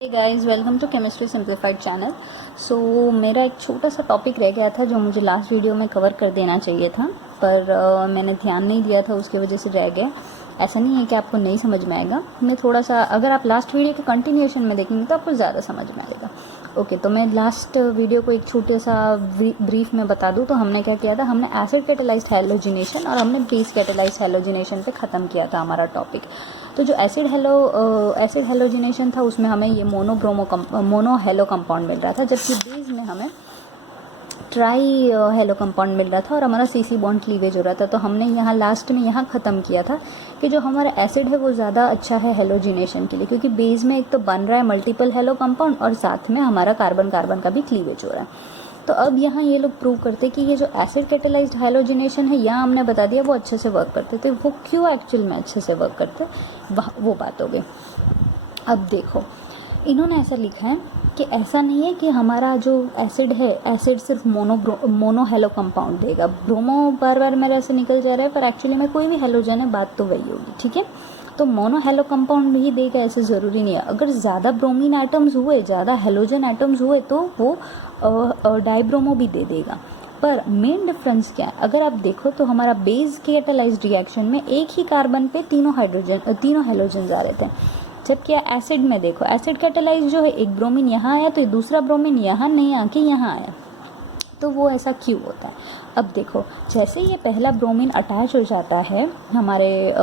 Hey guys, welcome to chemistry simplified channel. मेरा एक छोटा सा टॉपिक रह गया था जो मुझे लास्ट वीडियो में कवर कर देना चाहिए था, पर मैंने ध्यान नहीं दिया था, उसकी वजह से रह गया। ऐसा नहीं है कि आपको नहीं समझ में आएगा, मैं थोड़ा सा अगर आप लास्ट वीडियो के कंटिन्यूएशन में देखेंगे तो आपको ज़्यादा समझ में आएगा। ओके, तो मैं लास्ट वीडियो को एक छोटे सा ब्रीफ में बता दूं तो हमने क्या किया था, हमने एसिड कैटेलाइज्ड हैलोजिनेशन और हमने बेस कैटेलाइज्ड हैलोजिनेशन पे ख़त्म किया था हमारा टॉपिक। तो जो एसिड हैलोजिनेशन था उसमें हमें ये मोनो हेलो कंपाउंड मिल रहा था, जबकि बेस में हमें ट्राई हेलो कंपाउंड मिल रहा था और हमारा सीसी बॉन्ड क्लीवेज हो रहा था। तो हमने यहाँ लास्ट में यहाँ ख़त्म किया था कि जो हमारा एसिड है वो ज़्यादा अच्छा है हेलोजिनेशन के लिए, क्योंकि बेस में एक तो बन रहा है मल्टीपल हेलो कंपाउंड और साथ में हमारा कार्बन कार्बन का भी क्लीवेज हो रहा है। तो अब यहाँ ये लोग प्रूव करते कि ये जो एसिड कैटेलाइज्ड हैलोजिनेशन है, यहाँ हमने बता दिया वो अच्छे से वर्क करते थे। वो क्यों एक्चुअल में अच्छे से वर्क करते वो बात हो गई। अब देखो, इन्होंने ऐसा लिखा है कि ऐसा नहीं है कि हमारा जो एसिड है, एसिड सिर्फ मोनो हेलो कंपाउंड देगा। ब्रोमो बार बार मेरे ऐसे निकल जा रहा है, पर एक्चुअली में कोई भी हेलोजन है, बात तो वही होगी, ठीक है। तो मोनो हेलो कंपाउंड ही देगा ऐसे ज़रूरी नहीं है। अगर ज़्यादा ब्रोमीन एटम्स हुए, ज़्यादा हेलोजन एटम्स हुए तो वो डाइब्रोमो भी दे देगा। पर मेन डिफरेंस क्या है, अगर आप देखो तो हमारा बेस कैटेलाइज्ड रिएक्शन में एक ही कार्बन पे तीनों हेलोजन आ रहे थे, जबकि एसिड में देखो, एसिड कैटेलाइज जो है, एक ब्रोमीन यहाँ आया तो दूसरा ब्रोमीन यहाँ नहीं आके यहाँ आया। तो वो ऐसा क्यों होता है? अब देखो, जैसे ये पहला ब्रोमीन अटैच हो जाता है हमारे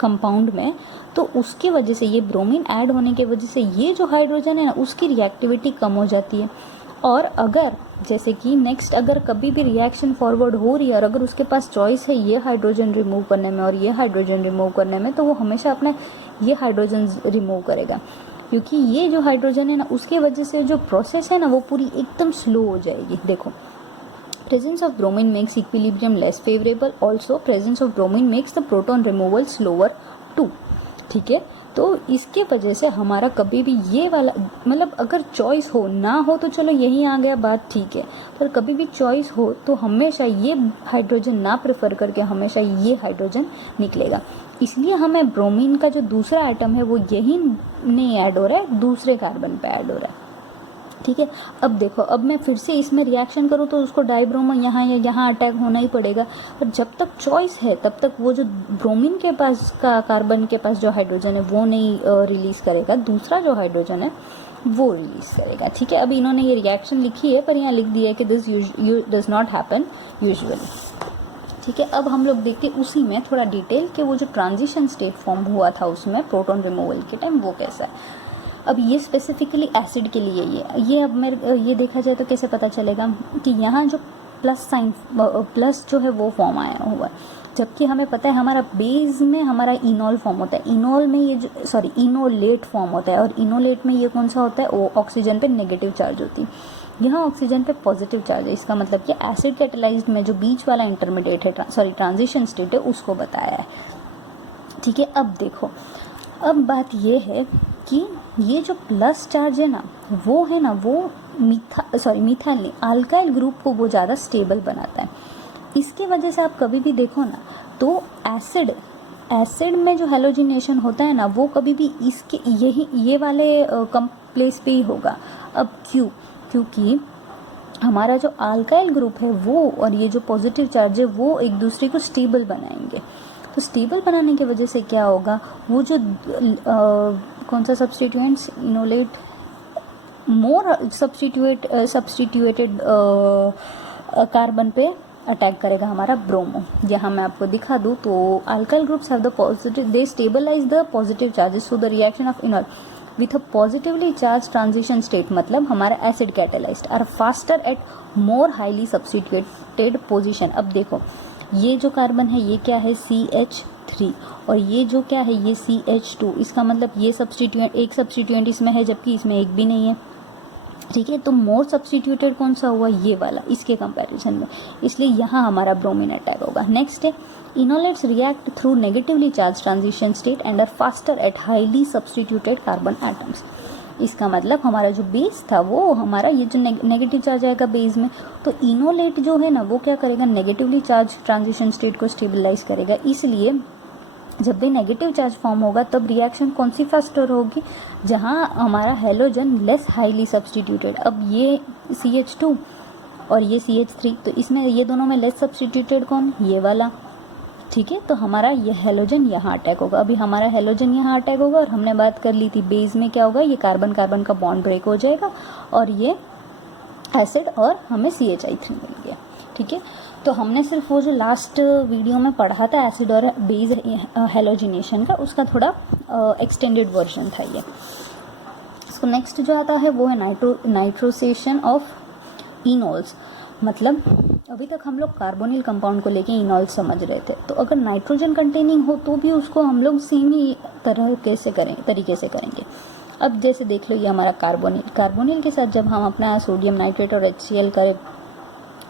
कंपाउंड में, तो उसकी वजह से, ये ब्रोमीन ऐड होने की वजह से ये जो हाइड्रोजन है ना, उसकी रिएक्टिविटी कम हो जाती है। और अगर जैसे कि नेक्स्ट अगर कभी भी रिएक्शन फॉरवर्ड हो रही है और अगर उसके पास चॉइस है ये हाइड्रोजन रिमूव करने में और ये हाइड्रोजन रिमूव करने में, तो वो हमेशा अपने ये हाइड्रोजन रिमूव करेगा, क्योंकि ये जो हाइड्रोजन है ना, उसके वजह से जो प्रोसेस है ना वो पूरी एकदम स्लो हो जाएगी। देखो, presence of bromine makes equilibrium less favorable, also presence of bromine makes the proton removal slower too, ठीक है। तो इसके वजह से हमारा कभी भी ये वाला, मतलब अगर चॉइस हो ना हो तो चलो यही आ गया बात, ठीक है, पर कभी भी चॉइस हो तो हमेशा ये हाइड्रोजन ना प्रेफर करके हमेशा ये हाइड्रोजन निकलेगा। इसलिए हमें ब्रोमीन का जो दूसरा एटम है वो यही नहीं ऐड हो रहा है, दूसरे कार्बन पे ऐड हो रहा है, ठीक है। अब देखो, अब मैं फिर से इसमें रिएक्शन करूँ तो उसको डाइब्रोमो यहाँ या यहाँ अटैक होना ही पड़ेगा, पर जब तक चॉइस है तब तक वो जो ब्रोमीन के पास का कार्बन के पास जो हाइड्रोजन है वो नहीं रिलीज करेगा, दूसरा जो हाइड्रोजन है वो रिलीज करेगा, ठीक है। अब इन्होंने ये रिएक्शन लिखी है पर यहाँ लिख दिया है कि this does not happen usually, ठीक है। अब हम लोग देखते हैं उसी में थोड़ा डिटेल कि वो जो ट्रांजिशन स्टेट फॉर्म हुआ था उसमें प्रोटॉन रिमूवल के टाइम वो कैसा है। अब ये स्पेसिफिकली एसिड के लिए ये अब मेरे ये देखा जाए तो कैसे पता चलेगा कि यहाँ जो प्लस साइन, प्लस जो है वो फॉर्म आया हुआ है, जबकि हमें पता है हमारा बेस में हमारा इनोल फॉर्म होता है। इनोल में ये इनोलेट फॉर्म होता है, और इनोलेट में ये कौन सा होता है, वो ऑक्सीजन पे नेगेटिव चार्ज होती है, यहाँ ऑक्सीजन पे पॉजिटिव चार्ज है। इसका मतलब कि एसिड कैटेलाइज्ड में जो बीच वाला इंटरमीडिएट है, ट्रांजिशन स्टेट है, उसको बताया है, ठीक है। अब देखो, अब बात ये है कि ये जो प्लस चार्ज है ना वो मिथाइल नहीं, अल्काइल ग्रुप को वो ज़्यादा स्टेबल बनाता है। इसके वजह से आप कभी भी देखो ना तो एसिड में जो हेलोजिनेशन होता है ना वो कभी भी इसके ये वाले कम प्लेस पे ही होगा। अब क्योंकि हमारा जो अल्काइल ग्रुप है वो और ये जो पॉजिटिव चार्ज है वो एक दूसरे को स्टेबल बनाएंगे। तो स्टेबल बनाने की वजह से क्या होगा, वो जो कौन सा substituents, enolate, more substituted carbon पे अटैक करेगा हमारा ब्रोमो। यहाँ मैं आपको दिखा दूँ तो alkyl groups have the positive, they stabilise the positive charges through the reaction of enol with a positively charge transition state, मतलब हमारा acid catalysed are faster at more highly substituted position. अब देखो, ये जो कार्बन है ये क्या है, CH3, और ये जो क्या है ये CH2। इसका मतलब ये एक सब्स्टिट्यूएंट इसमें है जबकि इसमें एक भी नहीं है, ठीक है। तो मोर सब्स्टिट्यूटेड कौन सा हुआ, ये वाला, इसके कंपैरिजन में, इसलिए यहाँ हमारा ब्रोमीन अटैक होगा। नेक्स्ट है, enolates react through negatively charge transition state and are faster at highly substituted carbon atoms. इसका मतलब हमारा जो बेस था वो हमारा ये जो नेगेटिव चार्ज आएगा बेस में, तो इनोलेट जो है ना वो क्या करेगा, नेगेटिवली चार्ज ट्रांजिशन स्टेट को स्टेबलाइज करेगा, इसलिए जब भी नेगेटिव चार्ज फॉर्म होगा तब रिएक्शन कौन सी फास्टर होगी, जहाँ हमारा हेलोजन लेस हाईली सब्सटीट्यूटेड। अब ये CH2 और ये CH3, तो इसमें ये दोनों में लेस सब्सटीट्यूटेड कौन, ये वाला, ठीक है। तो हमारा ये हेलोजन यहाँ अटैक होगा। अभी हमारा हेलोजन यहाँ अटैक होगा और हमने बात कर ली थी बेस में क्या होगा, ये कार्बन कार्बन का बॉन्ड ब्रेक हो जाएगा और ये एसिड और हमें CHI3 मिल गया, ठीक है। तो हमने सिर्फ वो जो लास्ट वीडियो में पढ़ा था एसिड और बेस हेलोजिनेशन का, उसका थोड़ा एक्सटेंडेड वर्जन था ये। इसको नेक्स्ट जो आता है वो है नाइट्रोसेशन ऑफ इनोल्स। मतलब अभी तक हम लोग कार्बोनिल कंपाउंड को लेके इनोल्स समझ रहे थे, तो अगर नाइट्रोजन कंटेनिंग हो तो भी उसको हम लोग सेम ही तरीके से करेंगे। अब जैसे देख लो, ये हमारा कार्बोनिल के साथ जब हम अपना सोडियम नाइट्रेट और HCl करें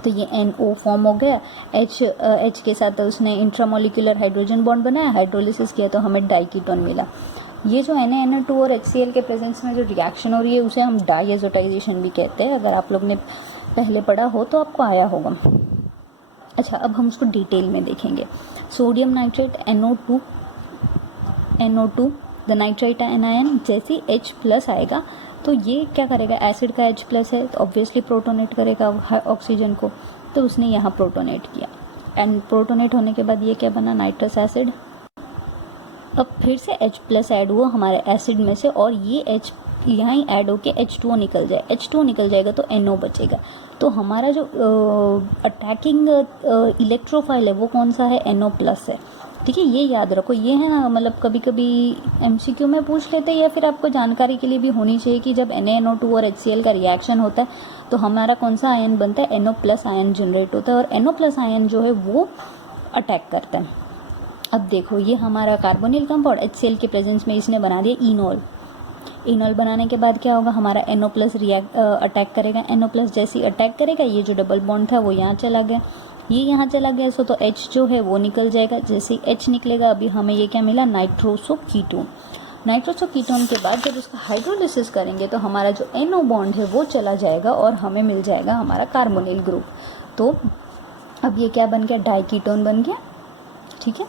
तो ये NO फॉर्म हो गया। H के साथ उसने इंट्रामोलिकुलर हाइड्रोजन बॉन्ड बनाया, हाइड्रोलिसिस किया तो हमें डाइकीटोन मिला। ये जो NaNO2 और HCl के प्रेजेंस में जो रिएक्शन हो रही है उसे हम डाइएजोटाइजेशन भी कहते हैं। अगर आप लोग ने पहले पढ़ा हो तो आपको आया होगा। अच्छा, अब हम उसको डिटेल में देखेंगे। Sodium nitrate NO2 the nitrite anion, जैसे H+ आएगा तो ये क्या करेगा, एसिड का H+ है तो ऑब्वियसली प्रोटोनेट करेगा ऑक्सीजन को, तो उसने यहाँ प्रोटोनेट किया एंड प्रोटोनेट होने के बाद ये क्या बना, नाइट्रस एसिड। अब फिर से H+ ऐड हुआ हमारे एसिड में से और ये H यहाँ ही ऐड होके H2O निकल जाए, H2O निकल जाएगा तो NO बचेगा। तो हमारा जो अटैकिंग इलेक्ट्रोफाइल है वो कौन सा है, NO+ है, ठीक है। ये याद रखो, ये है ना, मतलब कभी कभी MCQ में पूछ लेते हैं या फिर आपको जानकारी के लिए भी होनी चाहिए कि जब NaNO2 और HCl का रिएक्शन होता है तो हमारा कौन सा आयन बनता है, NO+ आयन जनरेट होता है और NO+ आयन जो है वो अटैक करता है। अब देखो, ये हमारा कार्बोनिल कंपाउंड HCl के प्रेजेंस में इसने बना दिया इनोल बनाने के बाद क्या होगा, हमारा NO+ अटैक करेगा। NO+ जैसे ही अटैक करेगा, ये जो डबल बॉन्ड था वो यहाँ चला गया, ये यहाँ चला गया, सो तो H जो है वो निकल जाएगा। जैसे ही H निकलेगा अभी हमें ये क्या मिला, नाइट्रोसो कीटोन के बाद जब उसका हाइड्रोलिसिस करेंगे तो हमारा जो NO बॉन्ड है वो चला जाएगा और हमें मिल जाएगा हमारा कार्बोनिल ग्रुप। तो अब ये क्या बन गया, डाइकीटोन बन गया, ठीक है।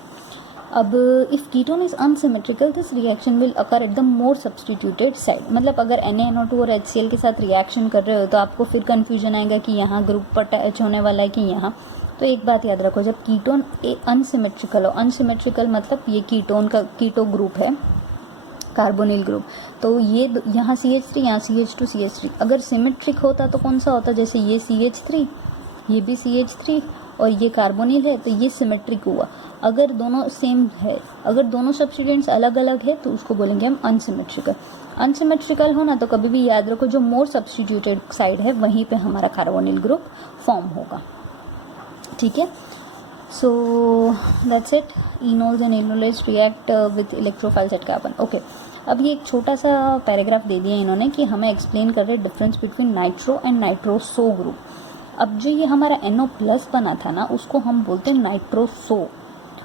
अब if ketone is unsymmetrical this reaction will occur at the more substituted side. मतलब अगर NaNO2 और HCl के साथ रिएक्शन कर रहे हो तो आपको फिर कन्फ्यूजन आएगा कि यहाँ ग्रुप पर अटैच होने वाला है कि यहाँ। तो एक बात याद रखो, जब कीटोन अनसिमेट्रिकल हो, अनसिमेट्रिकल मतलब ये कीटोन का कीटो ग्रुप है, कार्बोनिल ग्रुप, तो ये यहाँ CH3 यहाँ CH2 CH3। अगर सिमेट्रिक होता तो कौन सा होता, जैसे ये CH3 ये भी CH3 और ये कार्बोनिल है तो ये सिमेट्रिक हुआ। अगर दोनों सेम है, अगर दोनों सब्स्टिट्यूएंट्स अलग अलग है तो उसको बोलेंगे हम अनसिमेट्रिकल हो ना, तो कभी भी याद रखो जो मोर सब्स्टिट्यूटेड साइड है वहीं पे हमारा कार्बोनिल ग्रुप फॉर्म होगा, ठीक है। So that's it, enols and enolates react with electrophiles at carbon. Okay, अब ये एक छोटा सा पैराग्राफ दे दिया इन्होंने कि हमें एक्सप्लेन कर रहे difference between nitro and nitroso group. अब जो ये हमारा NO+ बना था ना उसको हम बोलते हैं नाइट्रोसो,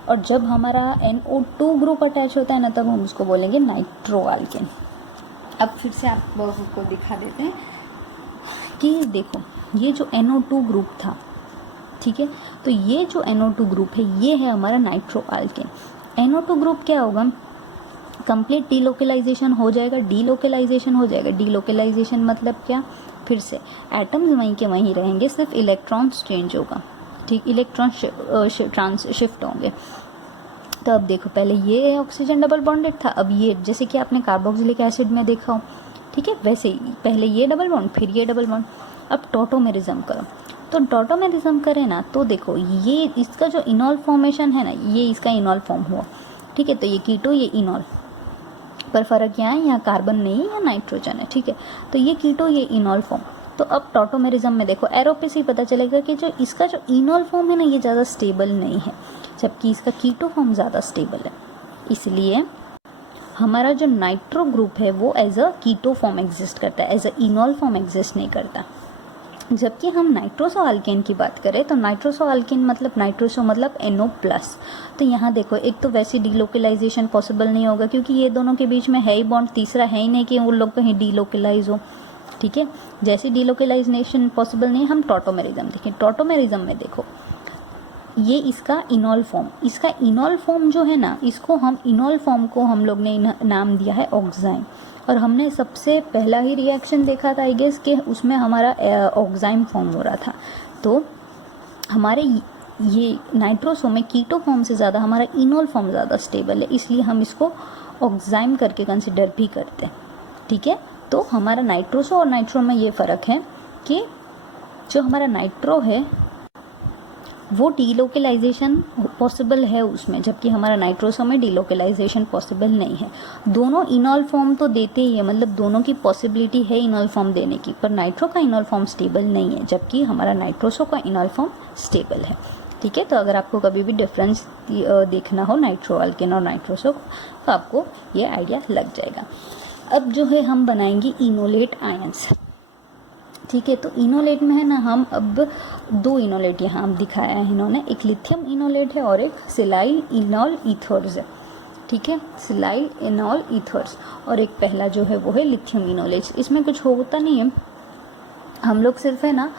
और जब हमारा NO2 ग्रुप अटैच होता है ना तब हम उसको बोलेंगे नाइट्रो आल्केन। अब फिर से आपको दिखा देते हैं कि देखो ये जो NO2 ग्रुप था, ठीक है, तो ये जो NO2 ग्रुप है ये है हमारा नाइट्रो आल्केन। NO2 ग्रुप क्या होगा, कंप्लीट डीलोकलाइजेशन हो जाएगा, डीलोकलाइजेशन मतलब क्या, फिर से एटम्स वहीं के वहीं रहेंगे, सिर्फ इलेक्ट्रॉन्स चेंज होगा, ठीक, इलेक्ट्रॉन शिफ्ट होंगे। तो अब देखो, पहले ये ऑक्सीजन डबल बॉन्डेड था, अब ये जैसे कि आपने कार्बोक्सिलिक एसिड में देखा हो, ठीक है, वैसे ही पहले ये डबल बॉन्ड फिर ये डबल बॉन्ड। अब टॉटोमेरिज्म करो, तो टॉटोमेरिज्म करें ना तो देखो ये इसका जो इनॉल फॉर्मेशन है ना, ये इसका इनॉल फॉर्म हुआ, ठीक है, तो ये कीटो ये इनॉल, पर फर्क यहाँ है, यहाँ कार्बन नहीं है, नाइट्रोजन है, ठीक है, तो ये कीटो ये इनॉल फॉर्म। तो अब टॉटोमेरिज्म में देखो एरो पे से ही पता चलेगा कि जो इसका जो इनॉल फॉर्म है ना ये ज़्यादा स्टेबल नहीं है, जबकि इसका कीटो फॉर्म ज़्यादा स्टेबल है। इसलिए हमारा जो नाइट्रो ग्रुप है वो as a keto form exist करता है, as a enol form exist नहीं करता। जबकि हम नाइट्रोसो आल्केन की बात करें तो नाइट्रोसो आल्केन मतलब नाइट्रोसो मतलब NO+। तो यहाँ देखो, एक तो वैसे डीलोकलाइजेशन पॉसिबल नहीं होगा क्योंकि ये दोनों के बीच में है ही बॉन्ड, तीसरा है ही नहीं कि उन लोग कहीं डीलोकलाइज हो, ठीक है। जैसे डीलोकलाइजेशन पॉसिबल नहीं, हम टॉटोमेरिज्म देखें, टॉटोमेरिज्म में देखो ये इसका इनॉल फॉर्म, इसका इनॉल फॉर्म जो है ना, इसको हम इनॉल फॉर्म को हम लोग ने नाम दिया है ऑक्साइम। और हमने सबसे पहला ही रिएक्शन देखा था आई गेस कि उसमें हमारा ऑक्साइम फॉर्म हो रहा था। तो हमारे ये नाइट्रोसो में कीटो फॉर्म से ज़्यादा हमारा इनॉल फॉर्म ज़्यादा स्टेबल है, इसलिए हम इसको ऑक्साइम करके कंसिडर भी करते हैं। ठीक है, तो हमारा नाइट्रोसो और नाइट्रो में ये फ़र्क है कि जो हमारा नाइट्रो है वो डीलोकलाइजेशन पॉसिबल है उसमें, जबकि हमारा नाइट्रोसो में डीलोकलाइजेशन पॉसिबल नहीं है। दोनों इनॉल फॉर्म तो देते ही है, मतलब दोनों की पॉसिबिलिटी है इनॉल फॉर्म देने की, पर नाइट्रो का इनॉल फॉर्म स्टेबल नहीं है, जबकि हमारा नाइट्रोसो का इनॉल फॉर्म स्टेबल है। ठीक है, तो अगर आपको कभी भी डिफरेंस देखना हो नाइट्रो अल्केन और नाइट्रोसो तो आपको ये आइडिया लग जाएगा। अब जो है हम बनाएंगे इनोलेट आयंस। ठीक है, तो इनोलेट में है ना, हम अब दो इनोलेट यहाँ हम दिखाया है इन्होंने, एक लिथियम इनोलेट है और एक सिलाइल इनॉल ईथर्स है। ठीक है, सिलाइल इनॉल ईथर्स, और एक पहला जो है वो है लिथियम इनोलेट। इसमें कुछ होता नहीं है, हम लोग सिर्फ है ना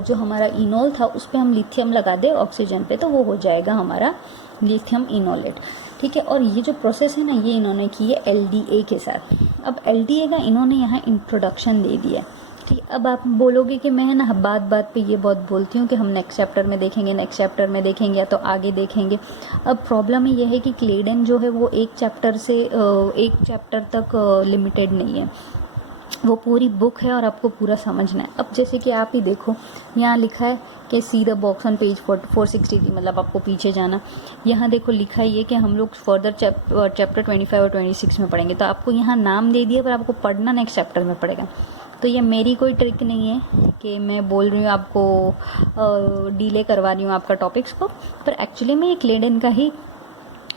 जो हमारा इनोल था उस पर हम लिथियम लगा दे ऑक्सीजन पे, तो वो हो जाएगा हमारा लिथियम इनोलेट। ठीक है, और ये जो प्रोसेस है ना ये इन्होंने की है LDA के साथ। अब LDA का इन्होंने यहाँ इंट्रोडक्शन दे दिया है। ठीक, अब आप बोलोगे कि मैं है ना बात बात पे ये बहुत बोलती हूँ कि हम नेक्स्ट चैप्टर में देखेंगे, नेक्स्ट चैप्टर में देखेंगे या तो आगे देखेंगे। अब प्रॉब्लम ये है कि क्लेडेन जो है वो एक चैप्टर तक लिमिटेड नहीं है, वो पूरी बुक है और आपको पूरा समझना है। अब जैसे कि आप ही देखो, यहाँ लिखा है कि see the box on page 463, मतलब आपको पीछे जाना। यहाँ देखो लिखा ही है कि हम लोग फर्दर चैप्टर 25 और 26 में पढ़ेंगे, तो आपको यहाँ नाम दे दिया पर आपको पढ़ना नेक्स्ट चैप्टर में पड़ेगा। तो ये मेरी कोई ट्रिक नहीं है कि मैं बोल रही हूँ आपको डीले करवा रही हूँ आपका टॉपिक्स को, पर एक्चुअली में ये क्लेडेन का ही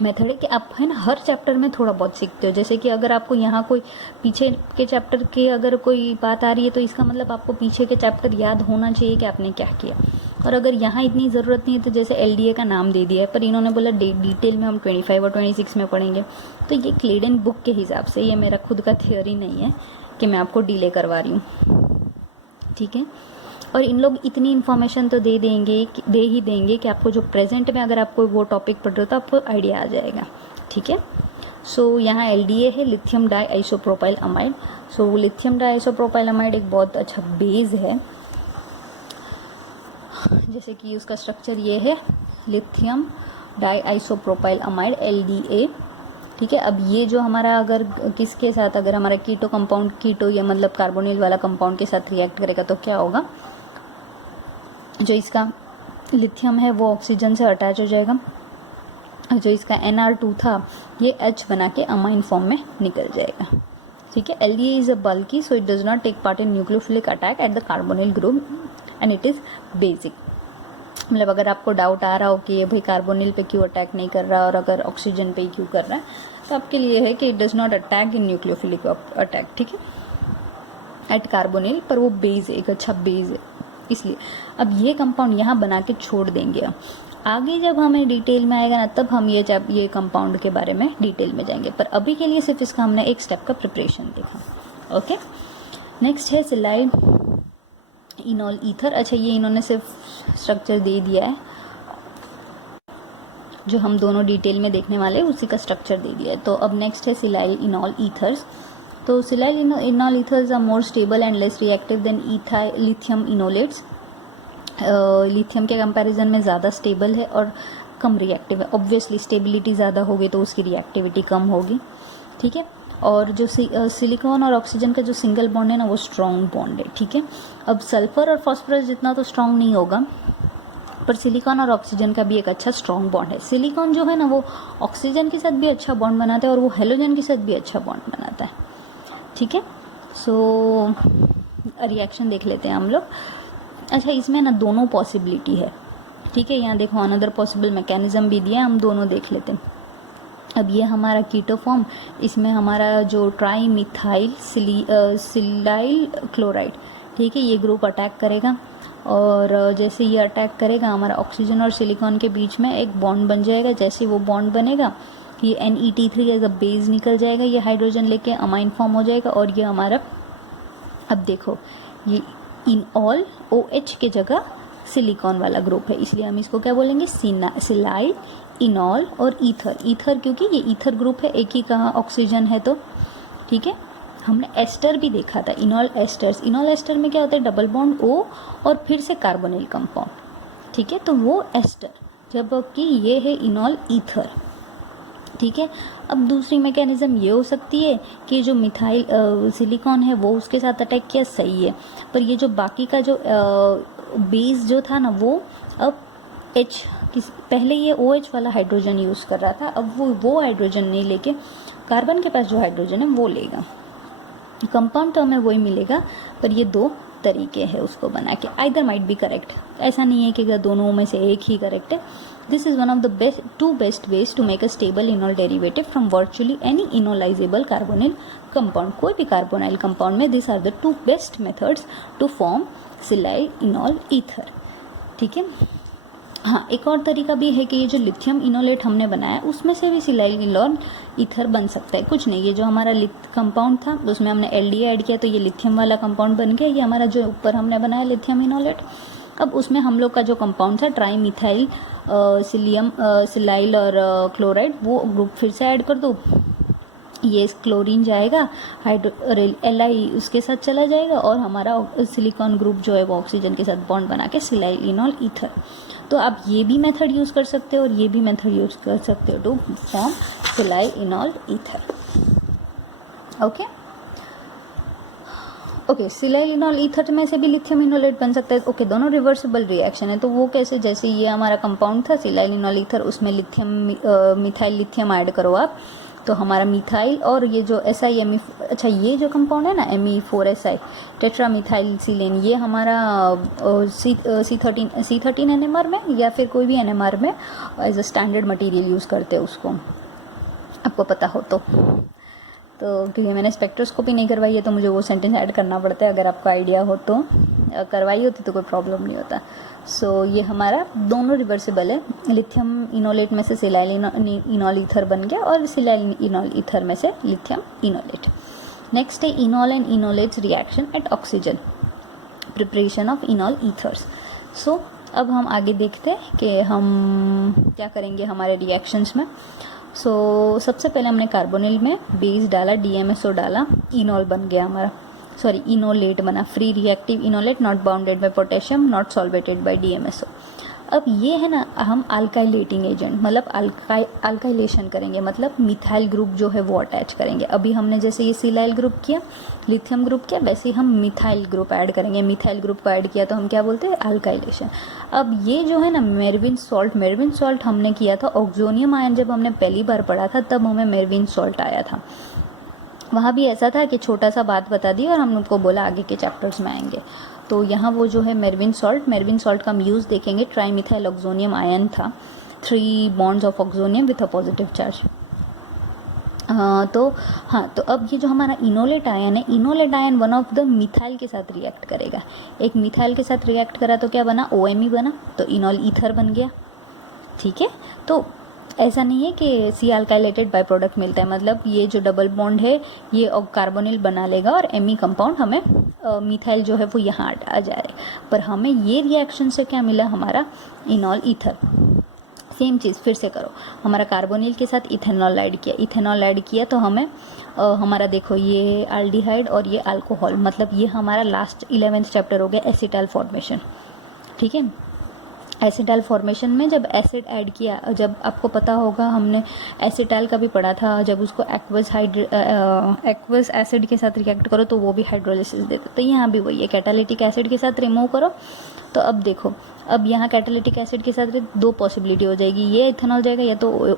मेथड है कि आप है ना हर चैप्टर में थोड़ा बहुत सीखते हो। जैसे कि अगर आपको यहाँ कोई पीछे के चैप्टर के अगर कोई बात आ रही है तो इसका मतलब आपको पीछे के चैप्टर याद होना चाहिए कि आपने क्या किया। और अगर यहाँ इतनी ज़रूरत नहीं है तो जैसे LDA का नाम दे दिया है, पर इन्होंने बोला डिटेल में हम 25 और 26 में पढ़ेंगे, तो ये क्लेडेन बुक के हिसाब से, ये मेरा खुद का थियोरी नहीं है कि मैं आपको डिले करवा रही हूँ। ठीक है, और इन लोग इतनी इन्फॉर्मेशन तो दे ही देंगे कि आपको जो प्रेजेंट में अगर आपको वो टॉपिक पढ़ रहे हो तो आपको आइडिया आ जाएगा। ठीक है, सो यहाँ LDA है lithium di isopropyl amide. So lithium di isopropyl amide एक बहुत अच्छा बेस है, जैसे कि उसका स्ट्रक्चर ये है lithium di isopropyl amide LDA। ठीक है, अब ये जो हमारा अगर किसके साथ, अगर हमारा कीटो कंपाउंड, कीटो या मतलब कार्बोनिल वाला कंपाउंड के साथ रिएक्ट करेगा तो क्या होगा, जो इसका लिथियम है वो ऑक्सीजन से अटैच हो जाएगा, जो इसका NR2 था ये H बना के अमाइन फॉर्म में निकल जाएगा। ठीक है, LDA is a bulky so it does not take part in nucleophilic attack at the carbonyl group and it is basic. मतलब अगर आपको डाउट आ रहा हो कि ये भाई कार्बोनिल पे क्यों अटैक नहीं कर रहा और अगर ऑक्सीजन पे क्यों कर रहा है, तो आपके लिए है कि it does not attack in nucleophilic attack. ठीक है, एट कार्बोनिल, पर वो बेस है, एक अच्छा बेस है इसलिए। अब ये कंपाउंड यहाँ बना के छोड़ देंगे, आगे जब हमें डिटेल में आएगा ना तब हम ये कंपाउंड के बारे में डिटेल में जाएंगे, पर अभी के लिए सिर्फ इसका हमने एक स्टेप का प्रिपरेशन देखा। ओके, नेक्स्ट है सिलाइल इनॉल ईथर। अच्छा, ये इन्होंने सिर्फ स्ट्रक्चर दे दिया है, जो हम दोनों डिटेल में देखने वाले हैं उसी का स्ट्रक्चर दे दिया है। तो अब नेक्स्ट है सिलाइल इनॉल ईथर्स। तो silyl enol ethers are more stable and less reactive than lithium enolates. Lithium के कंपैरिजन में ज़्यादा स्टेबल है और कम रिएक्टिव है। ऑब्वियसली स्टेबिलिटी ज़्यादा होगी तो उसकी रिएक्टिविटी कम होगी। ठीक है, और जो सिलिकॉन और ऑक्सीजन का जो सिंगल बॉन्ड है ना वो स्ट्रॉन्ग बॉन्ड है। ठीक है, अब सल्फर और फॉस्फोरस जितना तो स्ट्रॉन्ग नहीं होगा, पर सिलिकॉन और ऑक्सीजन का भी एक अच्छा स्ट्रॉन्ग बॉन्ड है। सिलिकॉन जो है ना वो ऑक्सीजन के साथ भी अच्छा बॉन्ड बनाता है और वो हेलोजन के साथ भी अच्छा बॉन्ड बनाता है। ठीक है, सो रिएक्शन देख लेते हैं हम लोग। अच्छा, इसमें ना दोनों पॉसिबिलिटी है। ठीक है, यहाँ देखो अनदर पॉसिबल मैकेनिज्म भी दिया है, हम दोनों देख लेते हैं। अब ये हमारा कीटो फॉर्म, इसमें हमारा जो ट्राई मिथाइल सिलाइल क्लोराइड, ठीक है, ये ग्रुप अटैक करेगा और जैसे ये अटैक करेगा हमारा ऑक्सीजन और सिलिकॉन के बीच में एक बॉन्ड बन जाएगा। जैसे वो बॉन्ड बनेगा ये NET3 एज अ बेस निकल जाएगा, ये हाइड्रोजन लेके अमाइन फॉर्म हो जाएगा और ये हमारा, अब देखो ये इन ऑल OH के जगह सिलिकॉन वाला ग्रुप है, इसलिए हम इसको क्या बोलेंगे, सिलाइल, इनॉल और ईथर। ईथर क्योंकि ये ईथर ग्रुप है, एक ही कहाँ ऑक्सीजन है तो, ठीक है। हमने एस्टर भी देखा था, इनॉल एस्टर्स। इनॉल एस्टर में क्या होता है, डबल बॉन्ड O और फिर से कार्बोनिल कंपाउंड, ठीक है, तो वो एस्टर, जबकि ये है इनॉल ईथर, ठीक है। अब दूसरी मैकेनिज्म ये हो सकती है कि जो मिथाइल सिलिकॉन है वो उसके साथ अटैक किया, सही है, पर ये जो बाकी का जो बेस जो था ना वो अब पहले ये OH वाला हाइड्रोजन यूज़ कर रहा था, अब वो हाइड्रोजन नहीं लेके कार्बन के पास जो हाइड्रोजन है वो लेगा। कंपाउंड तो हमें वही मिलेगा, पर ये दो तरीके हैं उसको बना के, आइदर माइट बी करेक्ट, ऐसा नहीं है कि अगर दोनों में से एक ही करेक्ट है। This is one of the two best ways to make a stable enol derivative from virtually any enolisable carbonyl compound. कोई भी कार्बोनाइल कंपाउंड में this are the two best methods to form silyl enol ether, ठीक है। हाँ, एक और तरीका भी है कि ये जो लिथियम इनोलेट हमने बनाया उसमें से भी सिलाइल इनॉल ईथर बन सकता है। कुछ नहीं, ये जो हमारा कंपाउंड था उसमें हमने LDA ऐड किया तो ये लिथियम वाला कंपाउंड बन गया। ये हमारा जो ऊपर हमने बनाया लिथियम इनोलेट, अब उसमें हम लोग का जो कंपाउंड था ट्राई मिथाइल सिलाइल और क्लोराइड, वो ग्रुप फिर से ऐड कर दो, ये क्लोरीन जाएगा, Li उसके साथ चला जाएगा और हमारा सिलिकॉन ग्रुप जो है वो ऑक्सीजन के साथ बॉन्ड बना के सिलाइल इनॉल ईथर। तो आप ये भी मेथड यूज़ कर सकते हो और ये भी मेथड यूज़ कर सकते हो to form silyl enol ether, okay. Okay, silyl enol ether में से भी लिथियम इनोलेट बन सकता है। ओके, दोनों रिवर्सिबल रिएक्शन है, तो वो कैसे, जैसे ये हमारा कंपाउंड था सिलाइल इनॉल ईथर, उसमें लिथियम मिथाइल लिथियम ऐड करो आप, तो हमारा मिथाइल और ये जो SiMe, अच्छा ये जो कंपाउंड है ना Me4Si टेट्रा मिथाइल सिलेन, ये हमारा C13 NMR में या फिर कोई भी NMR में as a standard material use करते हैं उसको, आपको पता हो तो क्योंकि मैंने स्पेक्ट्रोस्कोपी नहीं करवाई है तो मुझे वो सेंटेंस ऐड करना पड़ता है, अगर आपको आइडिया हो तो, करवाई होती तो कोई प्रॉब्लम नहीं होता। सो ये हमारा दोनों रिवर्सिबल है, लिथियम इनोलेट में से सिलाइल इनॉल ईथर बन गया और सिलाइल इनॉल ईथर में से लिथियम इनोलेट। नेक्स्ट है enol and enolates reaction at oxygen, preparation of enol ethers. So अब हम आगे देखते हैं कि हम क्या करेंगे हमारे रिएक्शंस में। सबसे पहले हमने कार्बोनिल में बेस डाला, DMSO डाला, इनॉल बन गया हमारा, सॉरी इनोलेट बना, free reactive enolate not bounded by potassium not solvated by DMSO। अब ये है ना, हम अल्काइलेटिंग एजेंट, मतलब अल्काइलेशन करेंगे, मतलब मिथाइल ग्रुप जो है वो अटैच करेंगे। अभी हमने जैसे ये सिलाइल ग्रुप किया, लिथियम ग्रुप किया, वैसे ही हम मिथाइल ग्रुप ऐड करेंगे। मिथाइल ग्रुप को ऐड किया तो हम क्या बोलते हैं, अल्काइलेशन। अब ये जो है ना मेरविन सॉल्ट हमने किया था, ऑक्सोनियम आयन जब हमने पहली बार पढ़ा था तब हमें मेरविन सॉल्ट आया था। वहाँ भी ऐसा था कि छोटा सा बात बता दी और हम उनको बोला आगे के चैप्टर्स में आएंगे। तो यहाँ वो जो है मेरविन सॉल्ट का हम यूज़ देखेंगे। ट्राईमिथाइल ऑक्सोनियम आयन था, 3 bonds of oxonium with a positive charge. तो अब ये जो हमारा इनोलेट आयन है, enolate ion one of the methyl के साथ रिएक्ट करेगा। एक मिथाइल के साथ रिएक्ट करा तो क्या बना, OMe बना, तो इनॉल ईथर बन गया, ठीक है। तो ऐसा नहीं है कि सी अल्काइलेटेड बाय प्रोडक्ट मिलता है, मतलब ये जो डबल बॉन्ड है ये कार्बोनिल बना लेगा और Me कंपाउंड हमें मिथाइल जो है वो यहाँ आ जाए, पर हमें ये रिएक्शन से क्या मिला, हमारा इनॉल ईथर। सेम चीज़ फिर से करो, हमारा कार्बोनिल के साथ इथेनॉल ऐड किया तो हमें हमारा देखो ये एल्डिहाइड और ये अल्कोहल, मतलब ये हमारा लास्ट 11th चैप्टर हो गया एसिटाइल फॉर्मेशन, ठीक है। एसिटाइल फॉर्मेशन में जब एसिड ऐड किया, जब आपको पता होगा हमने एसिटाइल का भी पढ़ा था, जब उसको एक्वस एसिड के साथ रिएक्ट करो तो वो भी हाइड्रोलिसिस देते, तो यहाँ भी वही है, कैटालिटिक एसिड के साथ रिमूव करो। तो अब देखो, अब यहाँ कैटालिटिक एसिड के साथ 2 पॉसिबिलिटी हो जाएगी, ये इथेनॉल जाएगा या तो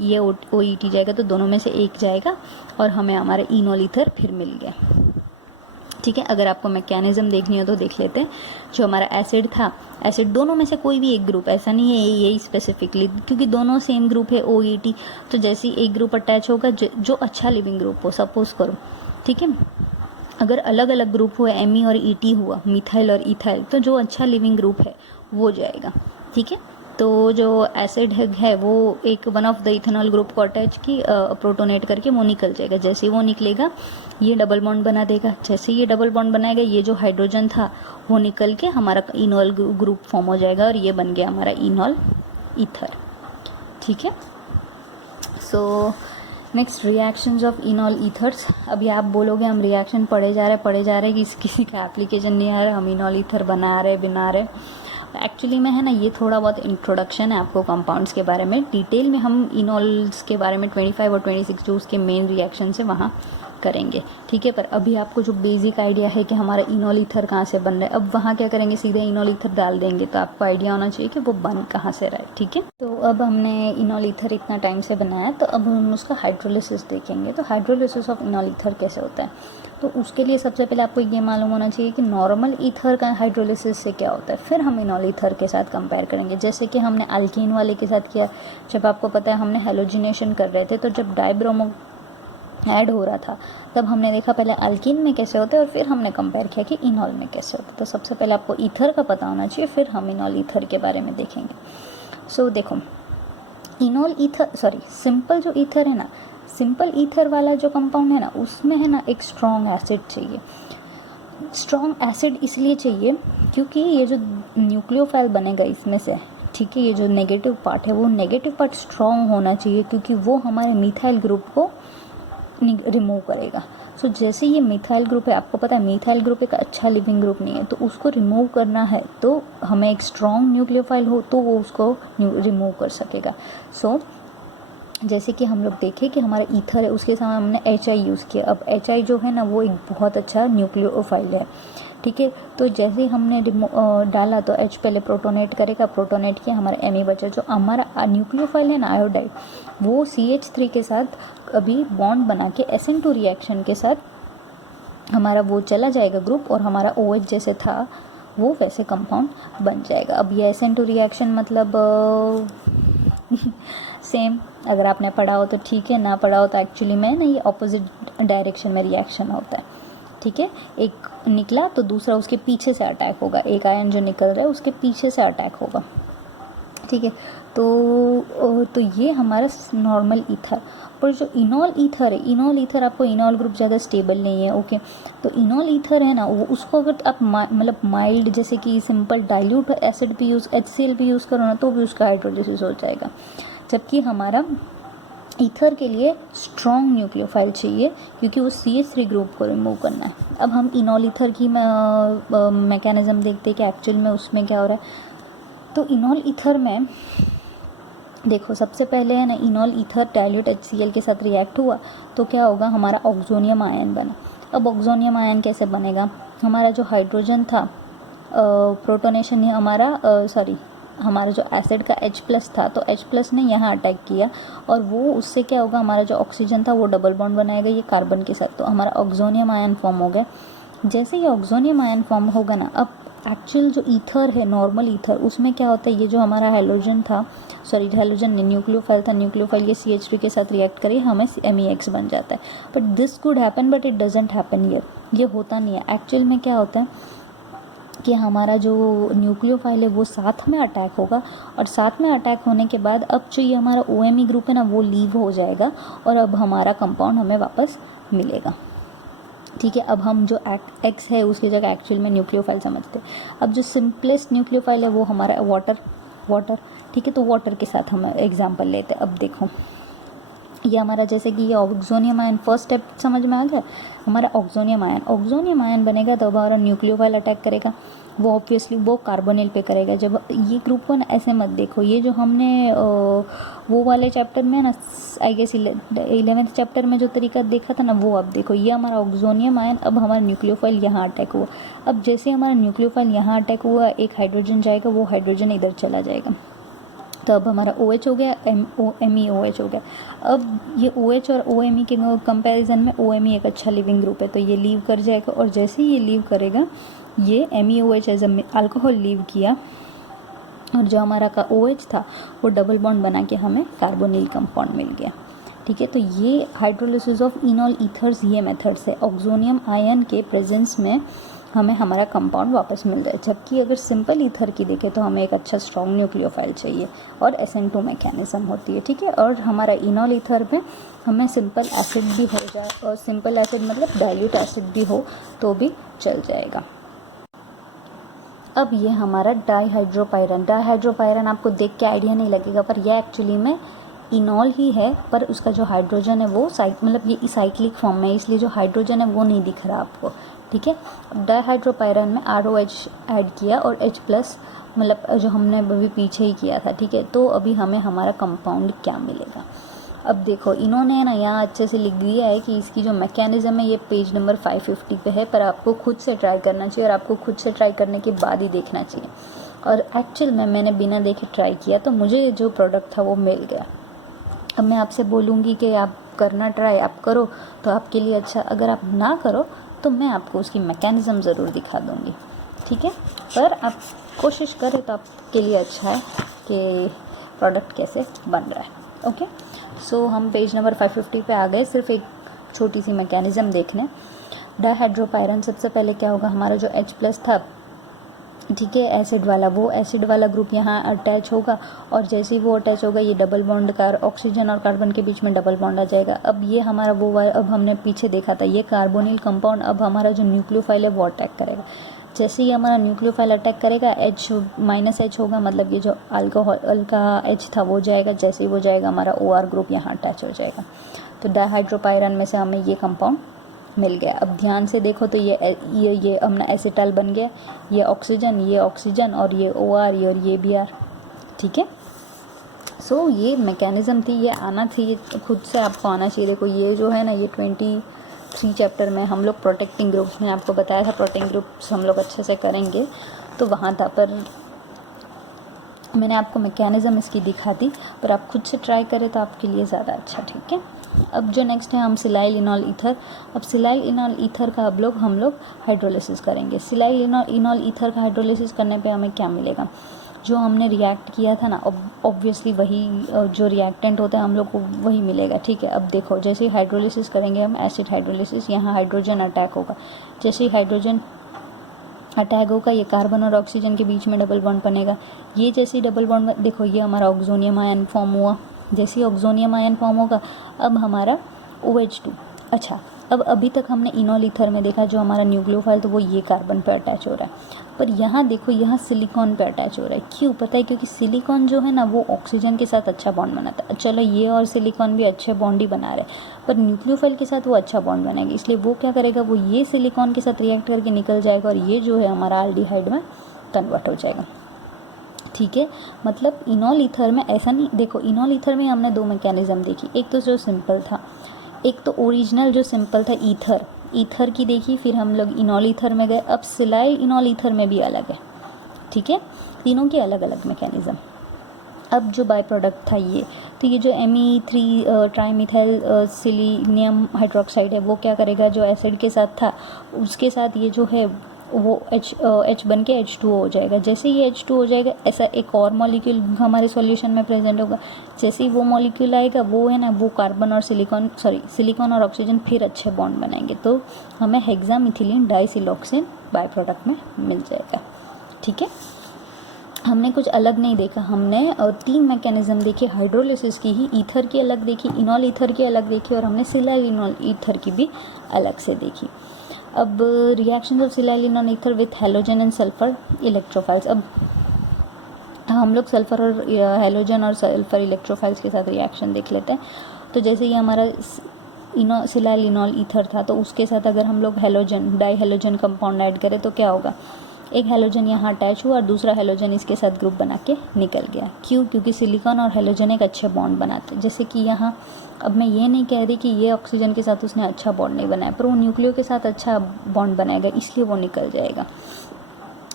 ये OET जाएगा, तो दोनों में से एक जाएगा और हमें हमारा इनॉल ईथर फिर मिल गया, ठीक है। अगर आपको मैकेनिज्म देखनी हो तो देख लेते हैं। जो हमारा एसिड था, एसिड दोनों में से कोई भी एक ग्रुप, ऐसा नहीं है यही स्पेसिफिकली, क्योंकि दोनों सेम ग्रुप है OET, तो जैसे एक ग्रुप अटैच होगा जो अच्छा लिविंग ग्रुप हो, सपोज करो, ठीक है। अगर अलग अलग ग्रुप हुआ, Me और ET हुआ, मिथाइल और इथाइल, तो जो अच्छा लिविंग ग्रुप है वो जाएगा, ठीक है। तो जो एसिड है वो एक one of the ethanol group को अटैच की प्रोटोनेट करके वो निकल जाएगा। जैसे ही वो निकलेगा ये डबल बॉन्ड बना देगा। जैसे ये डबल बॉन्ड बनाएगा ये जो हाइड्रोजन था वो निकल के हमारा इनॉल ग्रुप फॉर्म हो जाएगा और ये बन गया हमारा इनॉल ईथर। ठीक है। So next reactions of enol ethers. अभी आप बोलोगे हम रिएक्शन पढ़े जा रहे किसी का एप्लीकेशन नहीं आ रहा, हम इनॉल ईथर बना रहे। एक्चुअली में है ना, ये थोड़ा बहुत इंट्रोडक्शन है आपको कंपाउंड्स के बारे में। डिटेल में हम इनॉल्स के बारे में 25 और 26 जो उसके मेन रिएक्शन है वहाँ करेंगे। ठीक है, पर अभी आपको जो बेसिक आइडिया है कि हमारा इनॉल ईथर कहाँ से बन रहा है, अब वहाँ क्या करेंगे, सीधे इनॉल ईथर डाल देंगे तो आपको आइडिया होना चाहिए कि वो बन कहाँ से रहा है। ठीक है, तो अब हमने इनॉल ईथर इतना टाइम से बनाया तो अब हम उसका हाइड्रोलिसिस देखेंगे। तो हाइड्रोलिसिस ऑफ इनॉल ईथर कैसे होता है, तो उसके लिए सबसे पहले आपको ये मालूम होना चाहिए कि नॉर्मल ईथर का हाइड्रोलिसिस से क्या होता है, फिर हम इनॉल ईथर के साथ कंपेयर करेंगे। जैसे कि हमने अल्कीन वाले के साथ किया, जब आपको पता है हमने हेलोजिनेशन कर रहे थे, तो जब डाइब्रोमो ऐड हो रहा था तब हमने देखा पहले अल्कीन में कैसे होता है और फिर हमने कंपेयर किया कि इनॉल में कैसे होता है। तो सबसे पहले आपको ईथर का पता होना चाहिए, फिर हम इनॉल ईथर के बारे में देखेंगे। सो देखो, इनॉल ईथर सिंपल जो ईथर है ना, सिंपल ईथर वाला जो कंपाउंड है ना, उसमें है ना एक स्ट्रॉन्ग एसिड चाहिए। स्ट्रॉन्ग एसिड इसलिए चाहिए क्योंकि ये जो न्यूक्लियोफाइल बनेगा इसमें से, ठीक है, ये जो नेगेटिव पार्ट है वो नेगेटिव पार्ट स्ट्रॉन्ग होना चाहिए क्योंकि वो हमारे मिथाइल ग्रुप को रिमूव करेगा। सो जैसे ये मिथाइल ग्रुप है, आपको पता है मिथाइल ग्रुप एक अच्छा लिविंग ग्रुप नहीं है, तो उसको रिमूव करना है तो हमें एक स्ट्रॉन्ग न्यूक्लियोफाइल हो तो वो उसको रिमूव कर सकेगा। सो जैसे कि हम लोग देखें कि हमारा ईथर है, उसके सामने हमने HI यूज़ किया। अब HI जो है ना वो एक बहुत अच्छा न्यूक्लियोफाइल है। ठीक है, तो जैसे ही हमने डाला तो H पहले प्रोटोनेट करेगा, प्रोटोनेट किया, हमारा Me बचा। जो हमारा न्यूक्लियोफाइल है ना आयोडाइड, वो CH3 के साथ अभी बॉन्ड बना के SN2 रिएक्शन के साथ हमारा वो चला जाएगा ग्रुप और हमारा OH जैसे था वो वैसे कंपाउंड बन जाएगा। अब ये SN2 रिएक्शन मतलब सेम, अगर आपने पढ़ा हो तो ठीक है, ना पढ़ा हो तो एक्चुअली में ना ये ऑपोजिट डायरेक्शन में रिएक्शन होता है। ठीक है, एक निकला तो दूसरा उसके पीछे से अटैक होगा, एक आयन जो निकल रहा है उसके पीछे से अटैक होगा। ठीक है, तो ये हमारा नॉर्मल ईथर। पर जो इनॉल ईथर है, इनॉल ईथर आपको इनॉल ग्रुप ज़्यादा स्टेबल नहीं है। ओके, तो इनॉल ईथर है ना वो, उसको अगर आप मतलब माइल्ड जैसे कि सिंपल डाइल्यूट एसिड भी यूज़ HCl भी यूज़ करो ना तो भी उसका हाइड्रोलिसिस हो जाएगा। जबकि हमारा ईथर के लिए स्ट्रॉन्ग न्यूक्लियोफाइल चाहिए क्योंकि वो CH3 ग्रुप को रिमूव करना है। अब हम इनॉल ईथर की मैकेनिज्म देखते हैं कि एक्चुअल में उसमें क्या हो रहा है। तो इनॉल ईथर में देखो, सबसे पहले है ना इनॉल ईथर डाइल्यूट HCl के साथ रिएक्ट हुआ तो क्या होगा, हमारा ऑक्सोनियम आयन बना। अब ऑक्सोनियम आयन कैसे बनेगा, हमारा जो हाइड्रोजन था प्रोटोनेशन ही हमारा जो एसिड का H+ था तो H+ ने यहाँ अटैक किया और वो उससे क्या होगा, हमारा जो ऑक्सीजन था वो डबल बॉन्ड बनाएगा ये कार्बन के साथ, तो हमारा ऑक्सोनियम आयन फॉर्म हो गया। जैसे ये ऑक्सोनियम आयन फॉर्म होगा ना, अब एक्चुअल जो ईथर है नॉर्मल ईथर उसमें क्या होता है, ये जो हमारा हेलोजन न्यूक्लियोफाइल था, न्यूक्लियोफाइल ये CH3 के साथ रिएक्ट करे हमें MEX बन जाता है। But this could happen but it doesn't happen here, ये होता नहीं है। एक्चुअल में क्या होता है कि हमारा जो न्यूक्लियोफाइल है वो साथ में अटैक होगा और साथ में अटैक होने के बाद अब जो ये हमारा OMe ग्रुप है ना वो लीव हो जाएगा और अब हमारा कंपाउंड हमें वापस मिलेगा। ठीक है, अब हम जो X है उसकी जगह एक्चुअल में न्यूक्लियोफाइल समझते हैं। अब जो सिंपलेस्ट न्यूक्लियोफाइल है वो हमारा वाटर। ठीक है, तो वाटर के साथ हम एग्जांपल लेते हैं। अब देखो ये हमारा जैसे कि ये ऑक्सोनियम आयन, फर्स्ट स्टेप समझ में आ गया, हमारा ऑक्सोनियम आयन बनेगा तो हमारा न्यूक्लियोफाइल अटैक करेगा, वो ऑब्वियसली वो कार्बोनिल पे करेगा। जब ये ग्रुप को ना ऐसे मत देखो, ये जो हमने वो वाले चैप्टर में ना आई गेस 11th चैप्टर में जो तरीका देखा था ना वो अब देखो, ये हमारा ऑक्सोनियम आयन, अब हमारा न्यूक्लियोफाइल यहाँ अटैक हुआ। अब जैसे हमारा न्यूक्लियोफाइल यहाँ अटैक हुआ, एक हाइड्रोजन जाएगा, वो हाइड्रोजन इधर चला जाएगा, तो अब हमारा OH हो गया, MEOH हो गया। अब ये OH और OMe के कंपैरिजन में OMe एक अच्छा लिविंग ग्रुप है तो ये लीव कर जाएगा और जैसे ही ये लीव करेगा ये MEOH एज अल्कोहल लीव किया और जो हमारा का OH था वो डबल बॉन्ड बना के हमें कार्बोनिल कंपाउंड मिल गया। ठीक है, तो ये हाइड्रोलिसिस ऑफ इनॉल ईथर्स ये मेथड्स है। ऑक्सोनियम आयन के प्रेजेंस में हमें हमारा कंपाउंड वापस मिल जाए। जबकि अगर सिंपल ईथर की देखें तो हमें एक अच्छा स्ट्रॉन्ग न्यूक्लियोफाइल चाहिए और SN2 मैकेनिज्म होती है, ठीक है। और हमारा इनॉल ईथर में हमें सिंपल एसिड भी हो जाए, और सिंपल एसिड मतलब डाइल्यूट एसिड भी हो तो भी चल जाएगा। अब ये हमारा डाईहाइड्रोपायरन आपको देख के आइडिया नहीं लगेगा, पर यह एक्चुअली में इनॉल ही है, पर उसका जो हाइड्रोजन है वो मतलब ये साइक्लिक फॉर्म में, इसलिए जो हाइड्रोजन है वो नहीं दिख रहा आपको, ठीक है। डाईहाइड्रोपायरन में ROH ऐड किया और H+ मतलब जो हमने अभी पीछे ही किया था, ठीक है। तो अभी हमें हमारा कंपाउंड क्या मिलेगा। अब देखो इन्होंने ना यहाँ अच्छे से लिख दिया है कि इसकी जो मैकेनिज्म है ये पेज नंबर 550 पे है, पर आपको खुद से ट्राई करना चाहिए और आपको खुद से ट्राई करने के बाद ही देखना चाहिए। और एक्चुअल में मैंने बिना देखे ट्राई किया तो मुझे जो प्रोडक्ट था वो मिल गया। अब मैं आपसे बोलूँगी कि आप करना ट्राई, आप करो तो आपके लिए अच्छा, अगर आप ना करो तो मैं आपको उसकी मैकेनिज़्म ज़रूर दिखा दूँगी, ठीक है। पर आप कोशिश करें तो आपके लिए अच्छा है कि प्रोडक्ट कैसे बन रहा है। ओके, सो हम पेज नंबर 550 पे आ गए, सिर्फ एक छोटी सी मैकेनिज़्म देखने। डाईहाइड्रोपायरन सबसे पहले क्या होगा, हमारा जो H+ था, ठीक है, एसिड वाला ग्रुप यहाँ अटैच होगा, और जैसे ही वो अटैच होगा ये डबल बॉन्ड का ऑक्सीजन और कार्बन के बीच में डबल बॉन्ड आ जाएगा। अब ये हमारा अब हमने पीछे देखा था ये कार्बोनिल कंपाउंड, अब हमारा जो न्यूक्लियोफाइल है वो अटैक करेगा। जैसे ही हमारा न्यूक्लियोफाइल अटैक करेगा H- होगा, मतलब ये जो अल्कोहल का H था वो जाएगा, जैसे ही वो जाएगा हमारा OR ग्रुप यहाँ अटैच हो जाएगा। तो डाईहाइड्रोपायरन में से हमें ये कंपाउंड मिल गया। अब ध्यान से देखो तो ये अपना एसिटाइल बन गया, ये ऑक्सीजन और ये OR और ये Br, ठीक है। सो ये मैकेनिज़्म थी, ये आना थी, ये खुद से आपको आना चाहिए। देखो ये जो है ना, ये 23 चैप्टर में हम लोग प्रोटेक्टिंग ग्रुप्स में आपको बताया था, प्रोटेक्टिंग ग्रुप्स हम लोग अच्छे से करेंगे तो वहाँ था, पर मैंने आपको मैकेनिज़्म इसकी दिखा दी, पर आप खुद से ट्राई करें तो आपके लिए ज़्यादा अच्छा, ठीक है। अब जो नेक्स्ट है हम सिलाइल इनॉल ईथर। अब सिलाइल इनॉल ईथर का हम लोग हाइड्रोलिसिस करेंगे। सिलाइल इनॉल ईथर का हाइड्रोलिसिस करने पे हमें क्या मिलेगा, जो हमने रिएक्ट किया था ना, ऑब्वियसली वही जो रिएक्टेंट होता है हम लोग को वही मिलेगा, ठीक है। अब देखो जैसे ही हाइड्रोलिसिस करेंगे हम, एसिड हाइड्रोलिसिस, यहाँ हाइड्रोजन अटैक होगा। जैसे ही हाइड्रोजन अटैक होगा ये कार्बन और ऑक्सीजन के बीच में डबल बॉन्ड बनेगा। ये जैसे डबल बॉन्ड, देखो ये हमारा ऑक्सोनियम आयन फॉर्म हुआ। जैसे ही ऑक्सोनियम आयन फॉर्म होगा अब हमारा OH2। अच्छा, अब अभी तक हमने इनॉल ईथर में देखा जो हमारा न्यूक्लियोफाइल तो वो ये कार्बन पे अटैच हो रहा है, पर यहाँ देखो यहाँ सिलिकॉन पे अटैच हो रहा है। क्यों पता है, क्योंकि सिलिकॉन जो है ना वो ऑक्सीजन के साथ अच्छा बॉन्ड बनाता है। चलो ये और सिलिकॉन भी अच्छे बॉन्ड ही बना रहे हैं, पर न्यूक्लियोफाइल के साथ वो अच्छा बॉन्ड बनाएगा, इसलिए वो क्या करेगा, वो ये सिलिकॉन के साथ रिएक्ट करके निकल जाएगा और ये जो है हमारा एल्डिहाइड में कन्वर्ट हो जाएगा, ठीक है। मतलब इनॉल ईथर में ऐसा नहीं, देखो इनॉल ईथर में हमने दो मैकेनिज़्म देखी, एक तो जो सिंपल था, एक तो ओरिजिनल जो सिंपल था ईथर की देखी, फिर हम लोग इनॉल ईथर में गए। अब सिलाइल इनॉल ईथर में भी अलग है, ठीक है, तीनों के अलग अलग मैकेनिज़्म। अब जो बाय प्रोडक्ट था ये, तो ये जो Me3 ट्राईमिथाइल सिलीनियम हाइड्रोक्साइड है वो क्या करेगा, जो एसिड के साथ था उसके साथ ये जो है वो H बन के H2O हो जाएगा। जैसे ही H2 हो जाएगा ऐसा एक और मॉलिक्यूल हमारे सॉल्यूशन में प्रेजेंट होगा। जैसे ही वो मॉलिक्यूल आएगा वो है ना, वो कार्बन और सिलिकॉन और ऑक्सीजन फिर अच्छे बॉन्ड बनाएंगे, तो हमें हेक्सामिथिलीन डाइसिलॉक्सेन बाय प्रोडक्ट में मिल जाएगा, ठीक है। हमने कुछ अलग नहीं देखा, हमने 3 मैकेनिज़्म देखे हाइड्रोलिसिस की ही, ईथर की अलग देखी, इनॉल ईथर की अलग देखी, और हमने सिलाइल इनॉल ईथर की भी अलग से देखी। अब reaction of silyl enol ether with halogen and sulphur electrophiles. अब हम लोग सल्फर और हेलोजन और सल्फर इलेक्ट्रोफाइल्स के साथ रिएक्शन देख लेते हैं। तो जैसे ये हमारा सिलाइल इनॉल ईथर था, तो उसके साथ अगर हम लोग डाई हेलोजन कंपाउंड ऐड करें तो क्या होगा, एक हेलोजन यहाँ अटैच हुआ और दूसरा हेलोजन इसके साथ ग्रुप बना के निकल गया। क्यों, क्योंकि सिलिकॉन और हेलोजन एक अच्छे बॉन्ड बनाते हैं। जैसे कि यहाँ, अब मैं ये नहीं कह रही कि ये ऑक्सीजन के साथ उसने अच्छा बॉन्ड नहीं बनाया, पर वो न्यूक्लियो के साथ अच्छा बॉन्ड बनाएगा, इसलिए वो निकल जाएगा।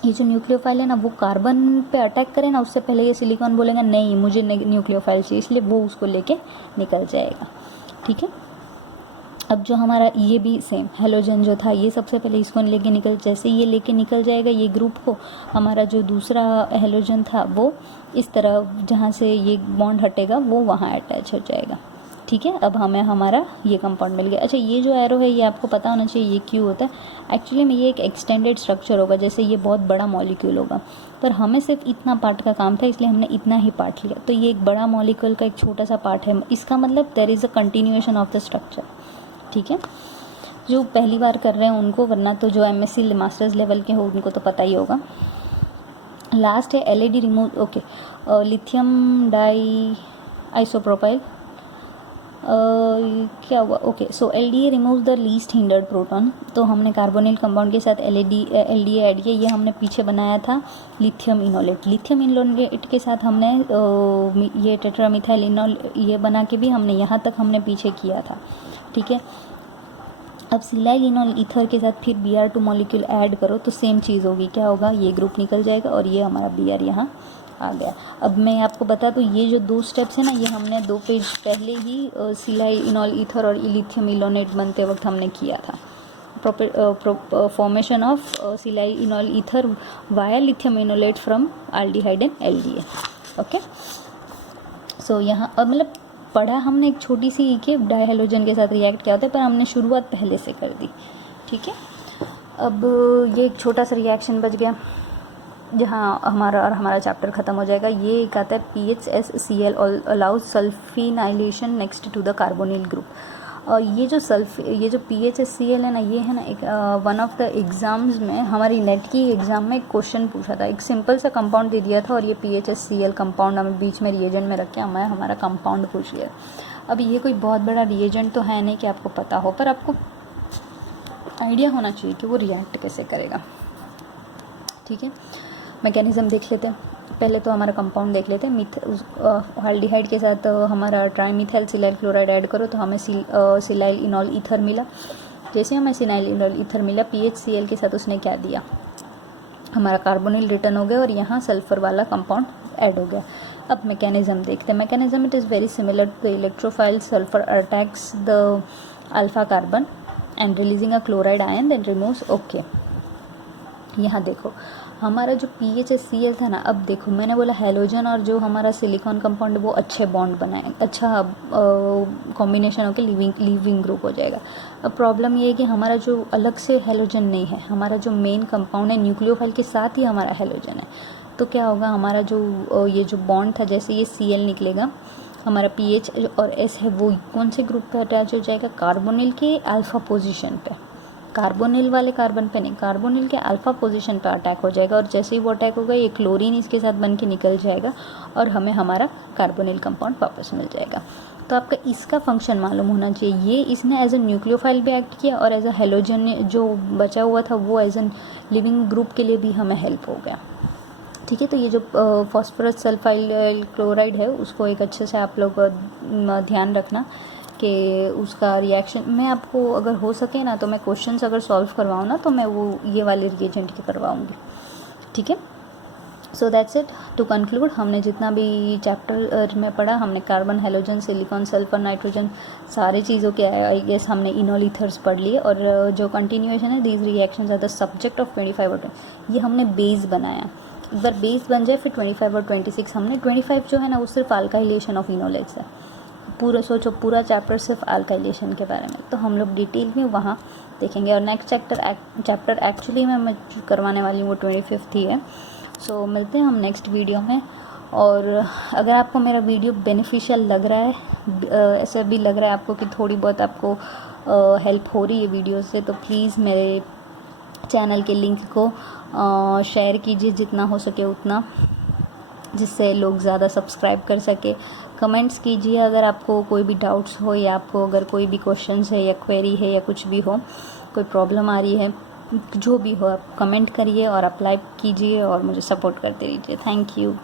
ये जो न्यूक्लियोफाइल है ना, वो कार्बन पे अटैक करे ना, उससे पहले ये सिलिकॉन बोलेगा नहीं मुझे न्यूक्लियोफाइल चाहिए, इसलिए वो उसको लेके निकल जाएगा, ठीक है। अब जो हमारा ये भी सेम हेलोजन जो था, ये सबसे पहले इसको लेके जैसे ये लेके निकल जाएगा ये ग्रुप को, हमारा जो दूसरा हेलोजन था वो इस तरह जहाँ से ये बॉन्ड हटेगा वो वहाँ अटैच हो जाएगा, ठीक है, अब हमें हमारा ये कंपाउंड मिल गया। अच्छा, ये जो एरो है ये आपको पता होना चाहिए ये क्यों होता है। एक्चुअली में ये एक एक्सटेंडेड स्ट्रक्चर होगा, जैसे ये बहुत बड़ा मॉलिक्यूल होगा, पर हमें सिर्फ इतना पार्ट का काम था इसलिए हमने इतना ही पार्ट लिया। तो ये एक बड़ा मॉलिक्यूल का एक छोटा सा पार्ट है, इसका मतलब there is a continuation of the structure. ठीक है, जो पहली बार कर रहे हैं उनको, वरना तो जो MSc मास्टर्स लेवल के हो उनको तो पता ही होगा। लास्ट है LED remove, okay, lithium di isopropyl, क्या हुआ, okay. So LDA removes the least hindered proton. तो हमने कार्बोनिल कंपाउंड के साथ LDA ऐड किया। ये हमने पीछे बनाया था लिथियम इनोलेट। लिथियम इनोलेट के साथ हमने ये टेट्रामिथाइल इनोल ये बना के भी हमने यहाँ तक हमने पीछे किया था। ठीक है, अब सिलाइल इनोल ईथर के साथ फिर Br2 मॉलिक्यूल ऐड करो तो सेम चीज़ होगी। क्या होगा, ये ग्रुप निकल जाएगा और ये हमारा Br यहाँ आ गया। अब मैं आपको बता दूँ ये जो 2 स्टेप्स है ना, ये हमने 2 पेज पहले ही सिलाइल इनोल ईथर और लिथियम इनोलेट बनते वक्त हमने किया था। Formation of silyl enol ether via lithium enolate from aldehyde and LDA। Okay, so यहाँ अब मतलब पढ़ा हमने एक छोटी सी कि डायहेलोजन के साथ रिएक्ट क्या होता है, पर हमने शुरुआत पहले से कर दी। ठीक है, अब ये एक छोटा सा रिएक्शन बच गया जहाँ हमारा चैप्टर ख़त्म हो जाएगा। ये एक आता है PHSCl allows sulfinylation next to the carbonyl group. और ये जो PHSCl है ना, ये है ना एक वन ऑफ द एग्ज़ाम्स में, हमारी नेट की एग्ज़ाम में एक क्वेश्चन पूछा था। एक सिंपल सा कंपाउंड दे दिया था और ये PHSCl कंपाउंड हमें बीच में रिएजेंट में रख के हमें हमारा कंपाउंड पूछ लिया। अब ये कोई बहुत बड़ा रिएजेंट तो है नहीं कि आपको पता हो, पर आपको आइडिया होना चाहिए कि वो रिएक्ट कैसे करेगा। ठीक है, मैकेनिज़्म देख लेते हैं। पहले तो हमारा कंपाउंड देख लेते हैं। एल्डिहाइड के साथ हमारा ट्राइमिथाइल सिलाइल क्लोराइड ऐड करो तो हमें सिलाइल इनोल ईथर मिला। जैसे हमें सिलाइल इनोल ईथर मिला, PHCl के साथ उसने क्या दिया, हमारा कार्बोनिल रिटर्न हो गया और यहाँ सल्फर वाला कंपाउंड ऐड हो गया। अब मैकेनिज़्म देखते हैं। Mechanism it is very similar to the electrophile. Sulphur attacks the alpha carbon and releasing a chloride ion then removes. Okay, यहाँ देखो हमारा जो PHSCl था ना, अब देखो मैंने बोला हेलोजन और जो हमारा सिलिकॉन कंपाउंड वो अच्छे बॉन्ड बनाए, अच्छा कॉम्बिनेशन होकर लीविंग ग्रुप हो जाएगा। अब प्रॉब्लम ये है कि हमारा जो अलग से हेलोजन नहीं है, हमारा जो मेन कंपाउंड है न्यूक्लियोफाइल के साथ ही हमारा हेलोजन है। तो क्या होगा, हमारा जो ये जो बॉन्ड था, जैसे ये Cl निकलेगा, हमारा PH और S है वो कौन से ग्रुप पे अटैच हो जाएगा, कार्बोनिल के अल्फा पोजीशन पे। कार्बोनिल वाले कार्बन पे नहीं, कार्बोनिल के अल्फा पोजीशन पे अटैक हो जाएगा और जैसे ही वो अटैक होगा ये क्लोरीन इसके साथ बन के निकल जाएगा और हमें हमारा कार्बोनिल कंपाउंड वापस मिल जाएगा। तो आपका इसका फंक्शन मालूम होना चाहिए। ये इसने एज ए न्यूक्लियोफाइल भी एक्ट किया और एज ए हेलोजन जो बचा हुआ था वो एज एन लिविंग ग्रुप के लिए भी हमें हेल्प हो गया। ठीक है, तो ये जो फॉस्फोरस सल्फाइल क्लोराइड है उसको एक अच्छे से आप लोग ध्यान रखना कि उसका रिएक्शन मैं आपको अगर हो सके ना तो मैं क्वेश्चंस अगर सॉल्व करवाऊँ ना तो मैं वो ये वाले रिएजेंट के करवाऊँगी। ठीक है, so that's it. To conclude, हमने जितना भी चैप्टर में पढ़ा, हमने carbon, halogen, silicon, sulphur, nitrogen सारे चीज़ों के आई गेस हमने इनोल ईथर्स पढ़ लिए। और जो कंटिन्यूएशन है, these reactions are the subject of 25 और 20। ये हमने बेस बनाया, एक बार बेस बन जाए फिर 25 और 26 हमने 25 जो है ना वो सिर्फ अल्काइलेशन ऑफ इनोलेट्स है। पूरा सोचो, पूरा चैप्टर सिर्फ अल्काइलेशन के बारे में, तो हम लोग डिटेल में वहाँ देखेंगे। और नेक्स्ट चैप्टर एक्चुअली मैं करवाने वाली हूँ वो 25 ही है। सो मिलते हैं हम नेक्स्ट वीडियो में। और अगर आपको मेरा वीडियो बेनिफिशियल लग रहा है, ऐसा भी लग रहा है आपको कि थोड़ी बहुत आपको हेल्प हो रही है वीडियो से, तो प्लीज़ मेरे चैनल के लिंक को शेयर कीजिए जितना हो सके उतना, जिससे लोग ज़्यादा सब्सक्राइब कर सके। कमेंट्स कीजिए अगर आपको कोई भी डाउट्स हो या आपको अगर कोई भी क्वेश्चंस है या क्वेरी है या कुछ भी हो, कोई प्रॉब्लम आ रही है, जो भी हो आप कमेंट करिए और अप्लाई कीजिए और मुझे सपोर्ट करते रहिए। Thank you.